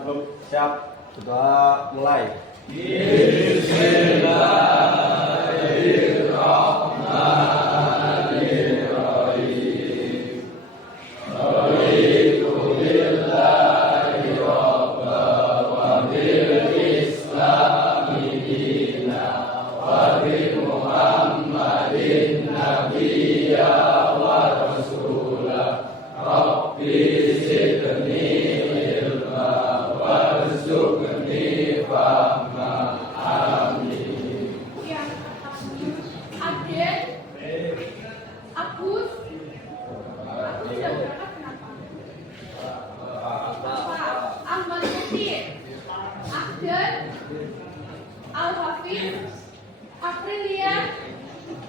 cukup. Siap. Kita mulai. Aprilia,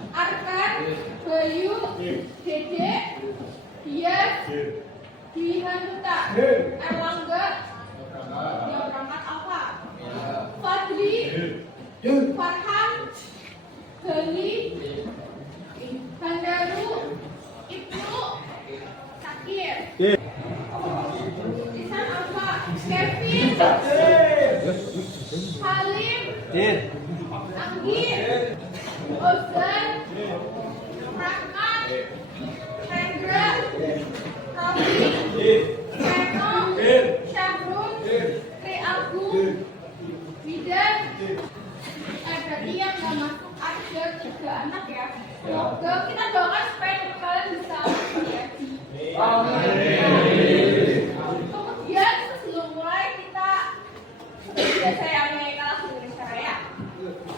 Arkan, Bayu, Dede, Dias, Dihanuta, Erlangga, yang berangkat apa? Fadli, Farhan, Gali, Bandaru, Ibnu, Sakir. Isan apa? Kevin, Halim, Anggir, Ozan, Rahmat, Hendra, Robi, Seno, Syahrul, Tri Agung, Bidan. Berarti yang nggak masuk ada 3 anak ya. Semoga kita doakan supaya kalian bisa menjadi. Kemudian sebelum mulai kita seperti biasa ya menyanyikan lagu Indonesia Raya.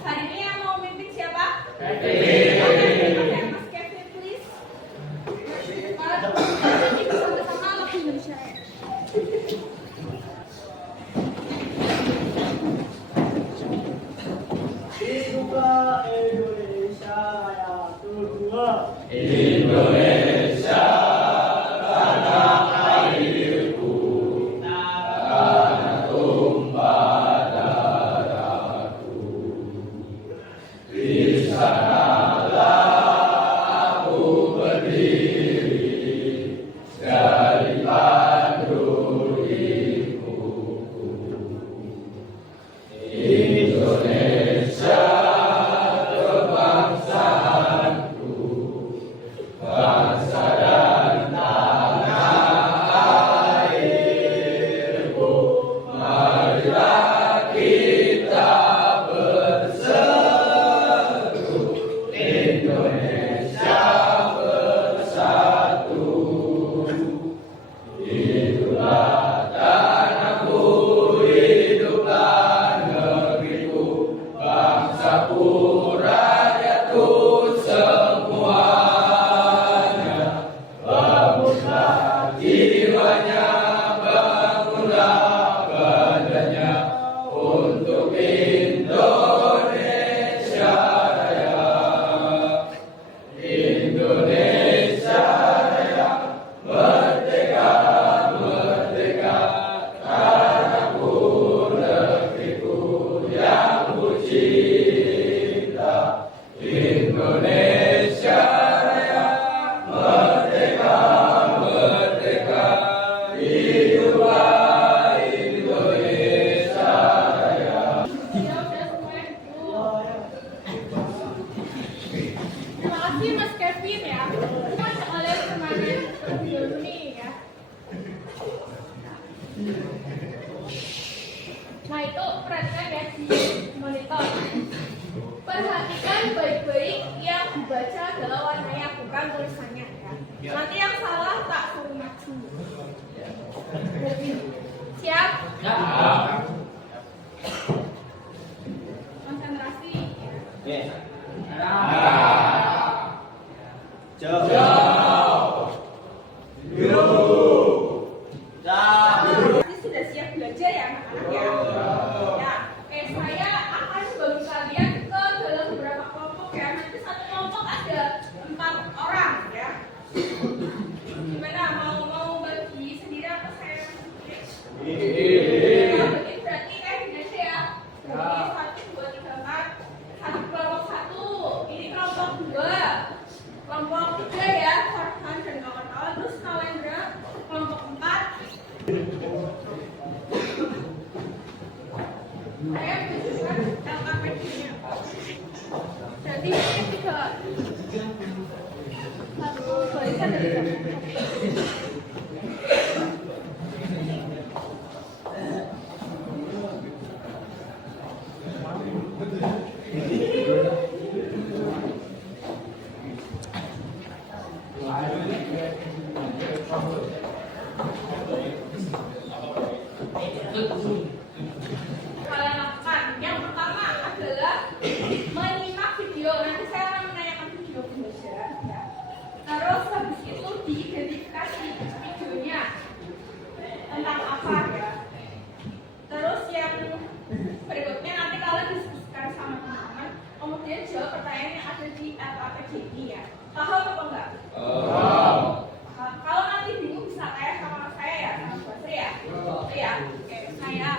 Hari ini yang mau mimpin siapa? Oke, Mas Kevin please. Kita bersama-sama lagu Indonesia Raya. Hiduplah Indonesia Raya kedua. Indonesia tanah airku, tanah tumpah darahku. Di sanalah aku berdiri dari pandu ibuku. Indonesia kebangsaanku, bangsa dan tanah airku. Marilah kita berseru, Indonesia bersatu. Hiduplah tanahku, hiduplah negeriku, bangsaku, rakyatku semuanya. Bangunlah jiwanya, bangunlah badannya untuk Indonesia Raya. Indonesia Raya, merdeka, merdeka, tanahku, negeriku yang ku cinta. Indonesia Raya, merdeka, merdeka, hiduplah Indonesia Raya. Ya udah semuanya dulu. Terima kasih Mas Kevin ya. Mas oleh kemarin dulu nih ya. Nah itu perhatikan ya di monitor. Perhatikan baik-baik yang dibaca adalah warnanya bukan tulisannya ya. Nanti yang salah tak suruh maju. Siap? Konsentrasi. Pasti sudah siap belajar ya anak-anak ya. Ya, oke saya akan bagi kalian ke dalam beberapa kelompok ya. Nanti satu kelompok ada 4 orang ya. Gimana mau bagi sendiri apa saya sendiri? Ya, begini berarti kayak gini aja ya. Bagi 1, 2, 3, 4. Satu kelompok 1, ini kelompok 2, kelompok 3 ya. kemudian jawab pertanyaan yang ada di LKPD ya. Paham apa enggak? Paham. Kalau nanti bingung bisa tanya sama saya ya, sama Bu Sri ya. Iya, oke, saya.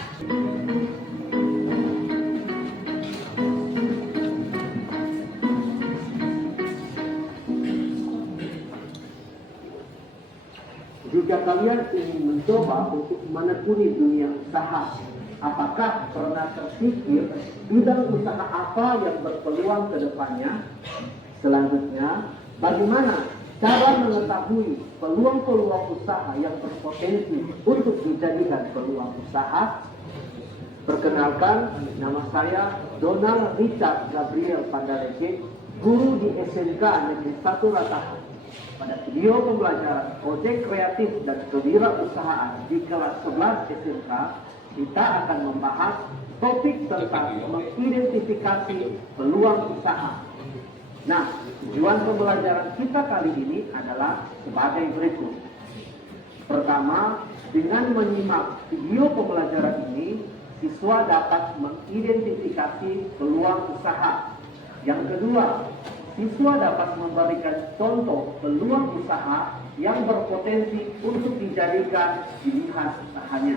Jika kalian ingin mencoba untuk menekuni dunia usaha, apakah pernah terpikir bidang usaha apa yang berpeluang ke depannya? Selanjutnya, bagaimana cara mengetahui peluang-peluang usaha yang berpotensi untuk dijadikan peluang usaha? Perkenalkan, nama saya Donald Richard Gabriel Pandareke, guru di SMK Negeri 1 Ratahan. Pada video pembelajaran proyek kreatif dan kewirausahaan di kelas 11 SMK, kita akan membahas topik tentang mengidentifikasi peluang usaha. Nah, tujuan pembelajaran kita kali ini adalah sebagai berikut. Pertama, dengan menyimak video pembelajaran ini, siswa dapat mengidentifikasi peluang usaha. Yang kedua, siswa dapat memberikan contoh peluang usaha yang berpotensi untuk dijadikan pilihan usahanya.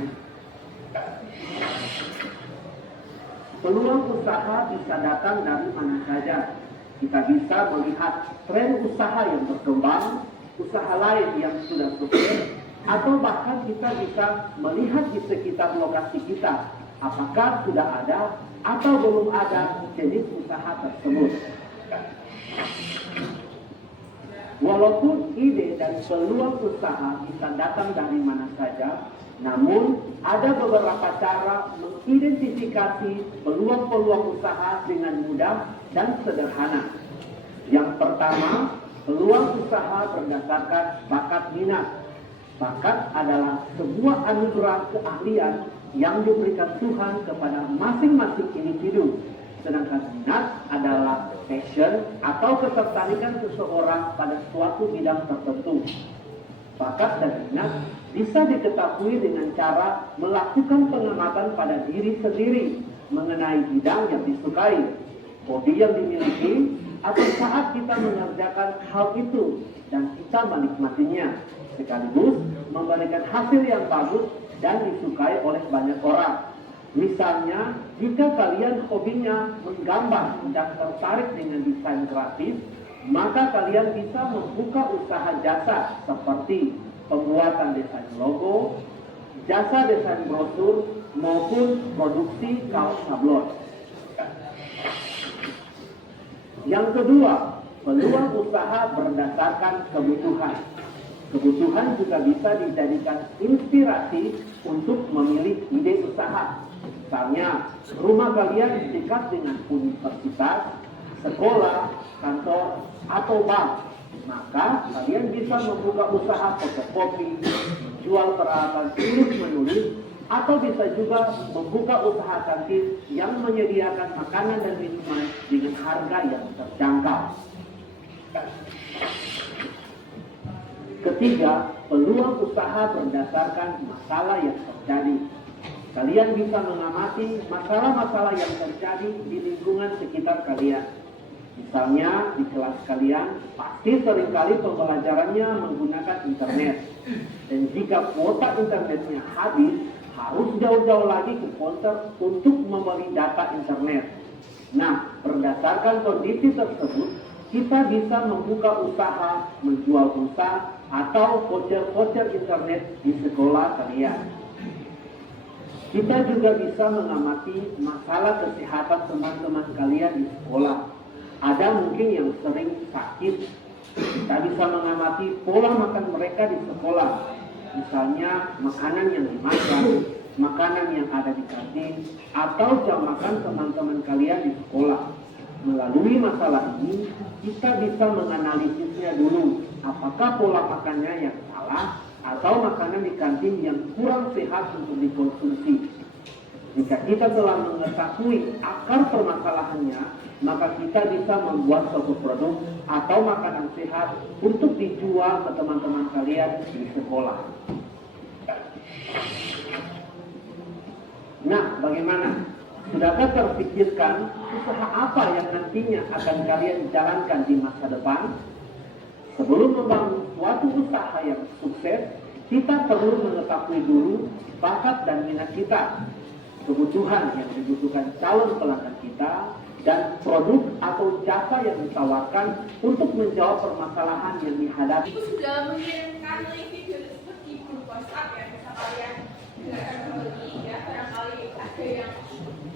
Peluang usaha bisa datang dari mana saja. Kita bisa melihat tren usaha yang berkembang, usaha lain yang sudah sukses, atau bahkan kita bisa melihat di sekitar lokasi kita, apakah sudah ada atau belum ada jenis usaha tersebut. Walaupun ide dan peluang usaha bisa datang dari mana saja, namun ada beberapa cara mengidentifikasi peluang-peluang usaha dengan mudah dan sederhana. Yang pertama, peluang usaha berdasarkan bakat minat. Bakat adalah sebuah anugerah keahlian yang diberikan Tuhan kepada masing-masing individu. Sedangkan minat adalah passion atau ketertarikan seseorang pada suatu bidang tertentu. Bakat dan minat bisa diketahui dengan cara melakukan pengamatan pada diri sendiri mengenai bidang yang disukai, hobi yang dimiliki, atau saat kita mengerjakan hal itu dan kita menikmatinya, sekaligus memberikan hasil yang bagus dan disukai oleh banyak orang. Misalnya, jika kalian hobinya menggambar dan tertarik dengan desain grafis, maka kalian bisa membuka usaha jasa seperti pembuatan desain logo, jasa desain brosur, maupun produksi kaos sablon. Yang kedua, peluang usaha berdasarkan kebutuhan. Kebutuhan juga bisa dijadikan inspirasi untuk memilih ide usaha. Misalnya, rumah kalian dekat dengan universitas, sekolah, kantor, atau bank. Maka kalian bisa membuka usaha fotokopi, jual peralatan tulis menulis, atau bisa juga membuka usaha kantin yang menyediakan makanan dan minuman dengan harga yang terjangkau. Ketiga, peluang usaha berdasarkan masalah yang terjadi. Kalian bisa mengamati masalah-masalah yang terjadi di lingkungan sekitar kalian. Misalnya di kelas kalian pasti seringkali pembelajarannya menggunakan internet. Dan jika kuota internetnya habis, harus jauh-jauh lagi ke counter untuk membeli data internet. Nah, berdasarkan kondisi tersebut, kita bisa membuka usaha, menjual pulsa, atau voucher-voucher internet di sekolah kalian. Kita juga bisa mengamati masalah kesehatan teman-teman kalian di sekolah. Ada mungkin yang sering sakit. Kita bisa mengamati pola makan mereka di sekolah. Misalnya makanan yang dimakan, makanan yang ada di kantin, atau jam makan teman-teman kalian di sekolah. Melalui masalah ini, kita bisa menganalisisnya dulu. Apakah pola makannya yang salah, atau makanan di kantin yang kurang sehat untuk dikonsumsi. Jika kita telah mengetahui akar permasalahannya, maka kita bisa membuat suatu produk atau makanan sehat untuk dijual ke teman-teman kalian di sekolah. Nah, bagaimana? Sudahkah terpikirkan usaha apa yang nantinya akan kalian jalankan di masa depan? Sebelum membangun suatu usaha yang sukses, kita perlu mengetahui dulu bakat dan minat kita, kebutuhan yang dibutuhkan calon pelanggan kita, dan produk atau jasa yang ditawarkan untuk menjawab permasalahan yang dihadapi. Ibu sudah mengirimkan link video tersebut di grup WhatsApp ya, bisa kalian dengarkan kembali ya, barangkali ada yang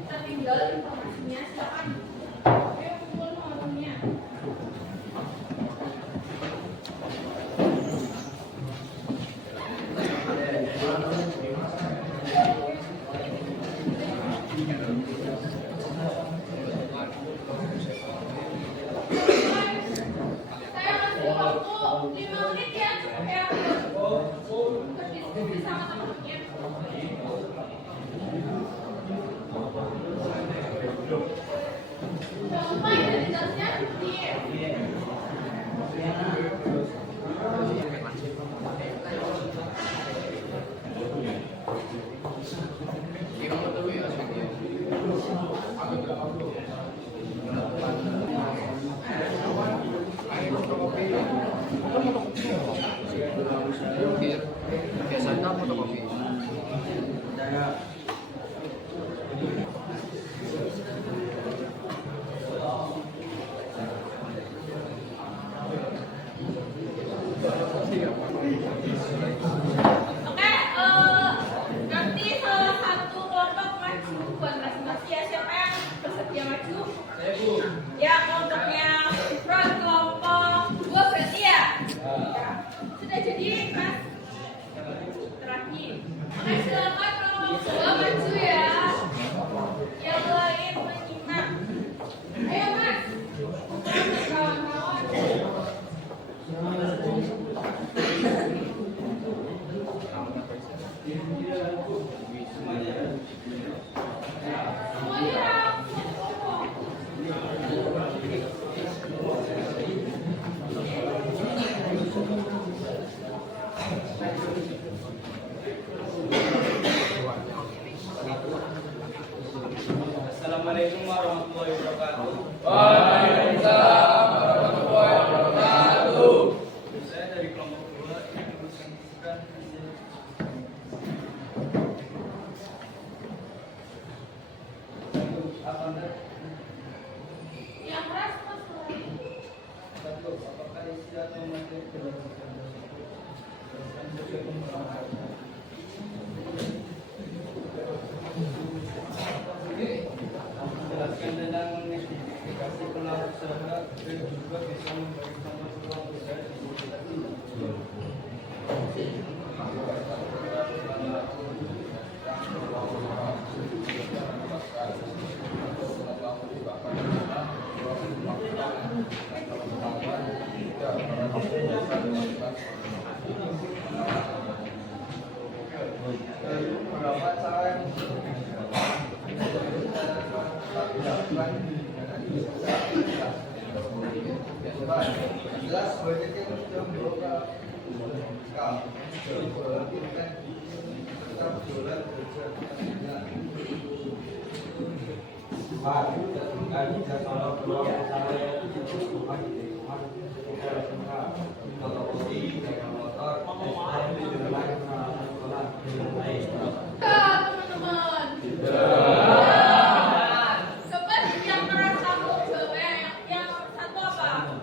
tertinggal informasinya, silakan. Ayo kumpul nomornya. Saya kasih waktu 5 menit ya, supaya berdiskusi sama teman-temannya. Jangan lupa identitasnya di nanti salah satu kelompok maju buat presentasi ya. Siapa yang bersedia maju? Ya, kelompoknya front, kelompok 2 berarti ya? Ya. Sudah jadi, Mas? Terakhir. Oke, silakan kelompok 2 maju ya. Yang lain menyimak. Ayo, Mas. Kawan-kawan. Assalamualaikum warahmatullahi wabarakatuh. Waalaikumsalam warahmatullahi wabarakatuh. Saya dari kelompok 2 ini bersangkutan Yang keras, Mas. satu, apakah isi atau materi berdasarkan menjelaskan tentang mengidentifikasi pelaku usaha dan juga bisa memberi contoh pelaku usaha di sekitar ini. Beberapa cara yang jelas budgetnya sudah berubah. Teman-teman. Coba yang keras kamu jawabnya yang satu apa?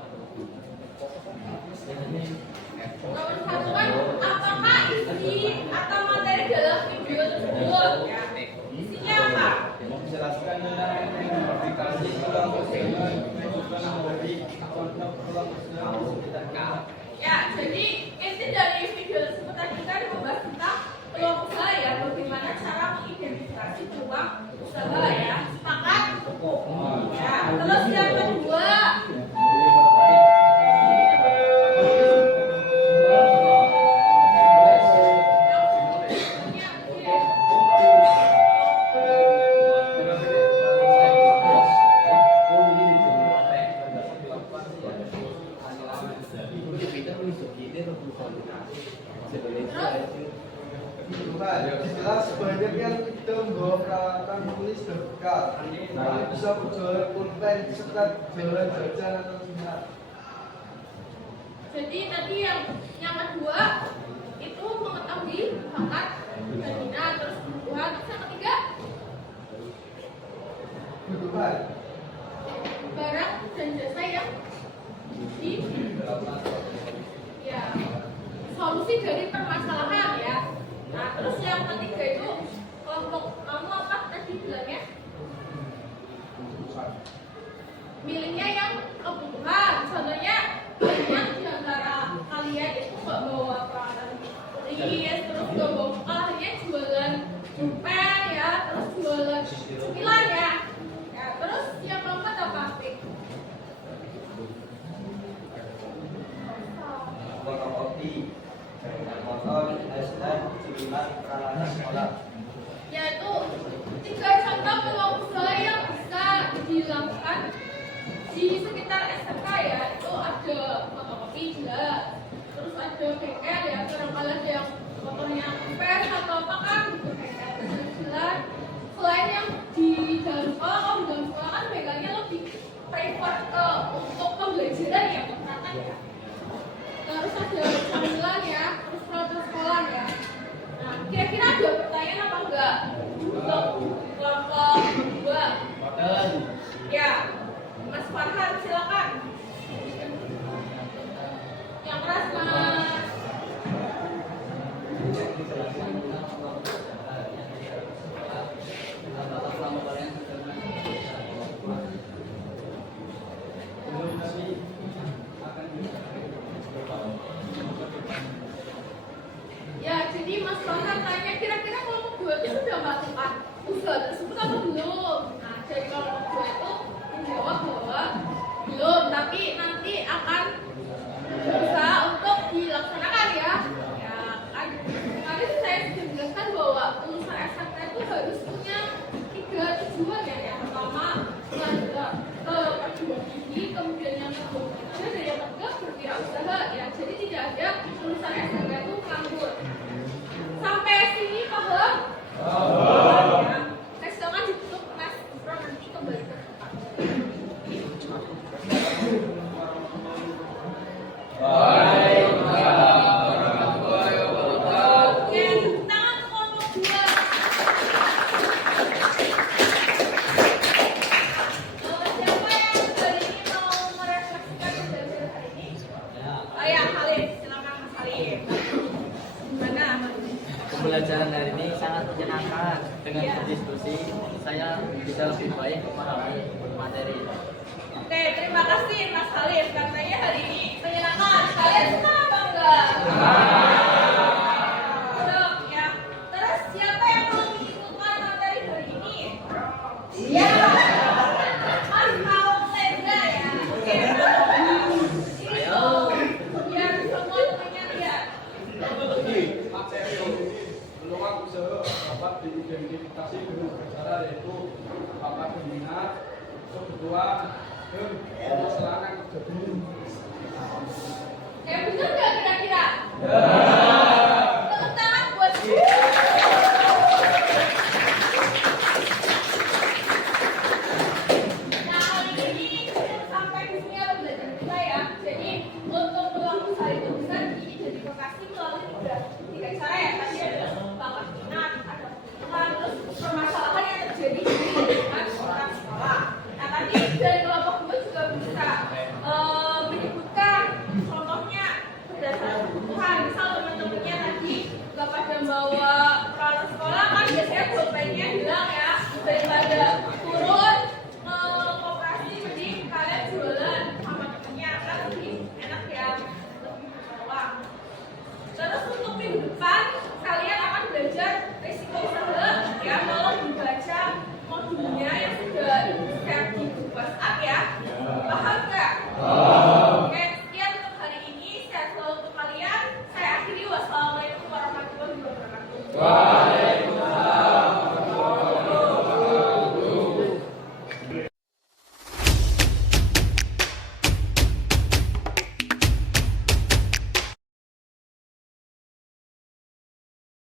Nomor satu kan apakah isi atau materi dalam video tersebut? Ya. Isinya apa? Menjelaskan tentang identifikasi pelaku usaha dan memberi contoh pelaku usaha. Ya, jadi inti dari video tersebut tadi kan membahas tentang peluang usaha ya, bagaimana cara mengidentifikasi peluang usaha ya. Sepakat? Ya, terus yang kedua. Jelas banyak yang tidak membawa peralatan tulis berkal. sekat jualan jajan atau tidak? Jadi tadi yang kedua itu mengetahui bakat dan minat, terus kebutuhan, terus yang ketiga Kebutuhan. barang dan jasa yang di ya solusi dari permasalahan ya. Nah terus yang ketiga itu kelompok kamu apa tadi bilangnya? Milihnya yang kebutuhan. Contohnya banyak di antara kalian itu nggak bawa peralatan tulis, terus nggak bawa akhirnya jualan pulpen ya, terus jualan cemilan ya. Ya terus yang keempat apa? Fotokopi, motor, dan cemilan peralatan sekolah. Yaitu 3 contoh peluang usaha yang bisa dilakukan di sekitar SMK ya. Itu ada fotokopi jelas, terus ada bengkel ya, barangkali ada yang motornya pers atau apa kan gitu, bengkel jelas. Selain yang di dalam sekolah, kalau di dalam sekolah kan bengkelnya lebih prefer untuk pembelajaran ya, penerapan ya. Terus ada camilan ya, terus produk sekolah ya. Nah, kira-kira ada pertanyaan apa enggak untuk kelompok 2? Ya, Mas Farhan silakan. Yang keras Mas. Ya, jadi Mas Farhan tanya kira-kira kelompok 2 itu sudah melakukan usaha tersebut atau belum? Nah, dari kelompok 2 itu menjawab bahwa belum, tapi nanti akan berusaha untuk dilaksanakan ya. Ya, kan kemarin saya sudah jelaskan bahwa lulusan SMK itu harus punya 3 tujuan ya. Yang pertama, belajar ke perguruan tinggi, kemudian yang kedua kerja, dan yang ketiga berwirausaha ya. Jadi tidak ada lulusan SMK itu nganggur. Sampai sini paham? Ya. Tes silakan ditutup Mas Bro, nanti kembali ke tempat. Waalaikumsalam warahmatullahi wabarakatuh. Oke, tepuk tangan untuk kelompok 2. Siapa yang hari ini mau merefleksikan pembelajaran hari ini? Oh ya, Halim, silakan Mas Halim. Gimana? Pembelajaran hari ini sangat menyenangkan. Dengan berdiskusi, saya bisa lebih baik memahami materi.